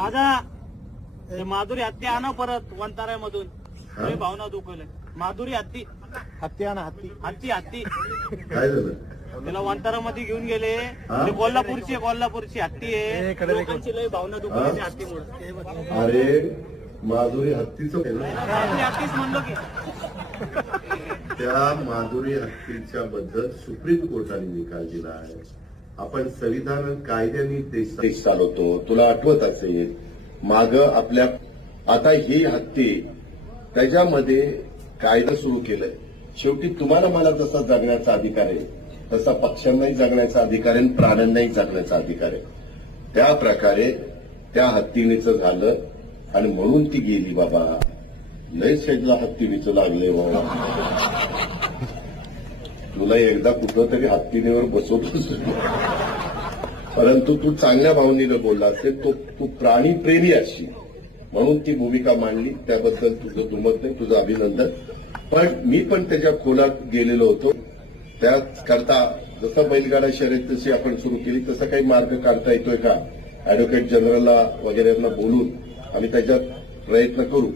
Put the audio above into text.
दादा ते माधुरी हत्ती आणा परत वंताऱ्यामधून. लय भावना दुखवलंय. माधुरी हत्ती हत्ती आणा हत्ती. हत्ती हत्ती काय झालं? त्याला वंतारामध्ये घेऊन गेले. ते कोल्हापूरची हत्ती आहे. लोकांची लय भावना दुखवली त्या हत्तीमुळे. अरे माधुरी हत्तीचं हत्तीच म्हणलो की त्या माधुरी हत्तीच्या बद्दल सुप्रीम कोर्टाने निकाल दिला आहे. आपण संविधान कायद्याने देश चालवतो. तुला आठवत असेल माग आपल्या आता ही हत्ती त्याच्यामध्ये कायदा सुरू केलाय. शेवटी तुम्हाला मला जसा जगण्याचा अधिकार आहे तसा पक्ष्यांनाही जगण्याचा अधिकार आहे, प्राण्यांनाही जगण्याचा अधिकार आहे. त्या प्रकारे त्या हत्तीनेच झालं आणि म्हणून ती गेली. बाबा लय शेजला हत्तीनेच लागले बाबा. तुला एकदा कुठं तरी हत्तीनेवर बसवतोस, परंतु तू चांगल्या भावनेनं बोलला असेल. तू प्राणी प्रेमी असशील म्हणून ती भूमिका मांडली. त्याबद्दल तुझं दुमत नाही, तुझं अभिनंदन. पण मी पण त्याच्या खोलात गेलेलो होतो. त्याच करता जसं बैलगाडा शर्यत तशी आपण सुरू केली तसा काही मार्ग काढता येतोय का, अॅडव्होकेट जनरलला वगैरेंना बोलून आम्ही त्याच्यात प्रयत्न करू.